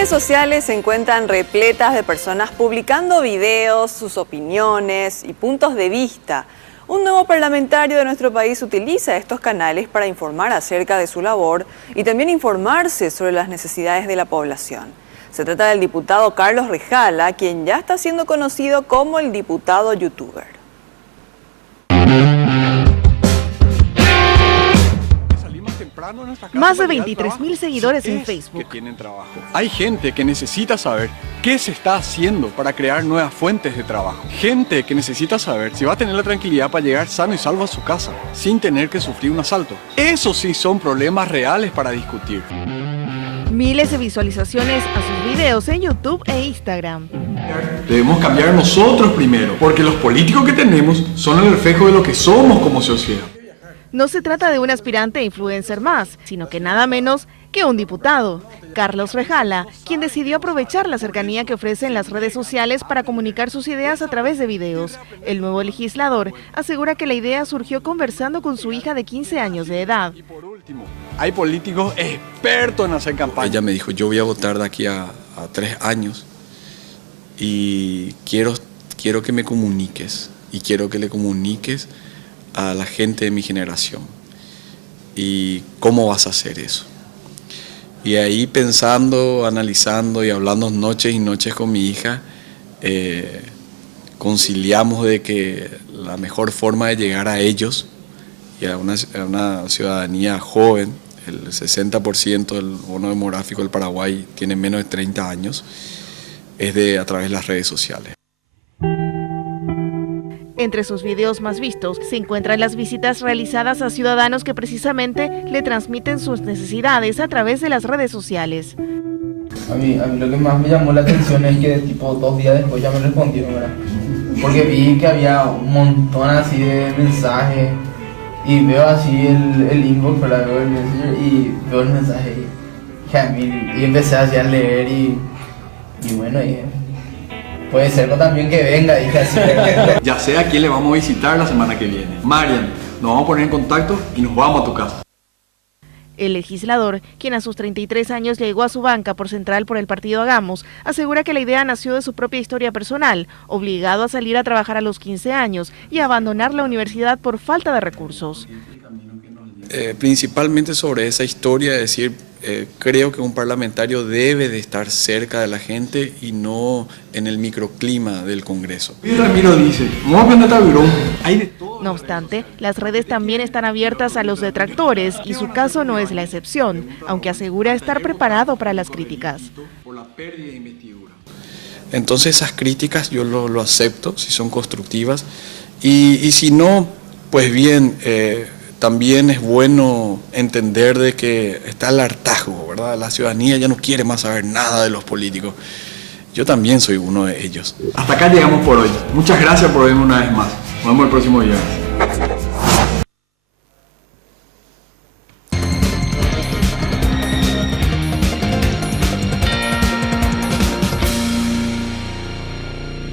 redes sociales se encuentran repletas de personas publicando videos, sus opiniones y puntos de vista. Un nuevo parlamentario de nuestro país utiliza estos canales para informar acerca de su labor y también informarse sobre las necesidades de la población. Se trata del diputado Carlos Rejala, quien ya está siendo conocido como el diputado youtuber. Más de 23.000 seguidores en Facebook. Que tienen trabajo. Hay gente que necesita saber qué se está haciendo para crear nuevas fuentes de trabajo. Gente que necesita saber si va a tener la tranquilidad para llegar sano y salvo a su casa, sin tener que sufrir un asalto. Esos sí son problemas reales para discutir. Miles de visualizaciones a sus videos en YouTube e Instagram. Debemos cambiar nosotros primero, porque los políticos que tenemos son el reflejo de lo que somos como sociedad. No se trata de un aspirante a influencer más, sino que nada menos que un diputado, Carlos Rejala, quien decidió aprovechar la cercanía que ofrecen las redes sociales para comunicar sus ideas a través de videos. El nuevo legislador asegura que la idea surgió conversando con su hija de 15 años de edad. Y por último, hay políticos expertos en hacer campaña. Ella me dijo, yo voy a votar de aquí a 3 años y quiero que me comuniques y quiero que le comuniques a la gente de mi generación y cómo vas a hacer eso. Y ahí pensando, analizando y hablando noches y noches con mi hija, conciliamos de que la mejor forma de llegar a ellos y a una ciudadanía joven, el 60% del bono demográfico del Paraguay tiene menos de 30 años, es a través de las redes sociales. Entre sus videos más vistos se encuentran las visitas realizadas a ciudadanos que precisamente le transmiten sus necesidades a través de las redes sociales. A mí lo que más me llamó la atención es que tipo 2 días después ya me respondieron, ¿verdad? Porque vi que había un montón así de mensajes y veo así el inbox, ¿verdad? Veo el messenger y veo el mensaje y empecé así a leer y bueno, dije, puede ser también que venga, dije así. Ya sé a quién le vamos a visitar la semana que viene. Marian, nos vamos a poner en contacto y nos vamos a tu casa. El legislador, quien a sus 33 años llegó a su banca por central por el partido Hagamos, asegura que la idea nació de su propia historia personal, obligado a salir a trabajar a los 15 años y a abandonar la universidad por falta de recursos. Principalmente sobre esa historia, es decir, creo que un parlamentario debe de estar cerca de la gente y no en el microclima del Congreso. Y Ramiro dice, hay de todo. No obstante, las redes también están abiertas a los detractores y su caso no es la excepción, aunque asegura estar preparado para las críticas. Por la pérdida de investidura. Entonces esas críticas yo lo acepto, si son constructivas, y si no, pues bien, también es bueno entender de que está el hartazgo, ¿verdad? La ciudadanía ya no quiere más saber nada de los políticos. Yo también soy uno de ellos. Hasta acá llegamos por hoy. Muchas gracias por verme una vez más. Nos vemos el próximo día.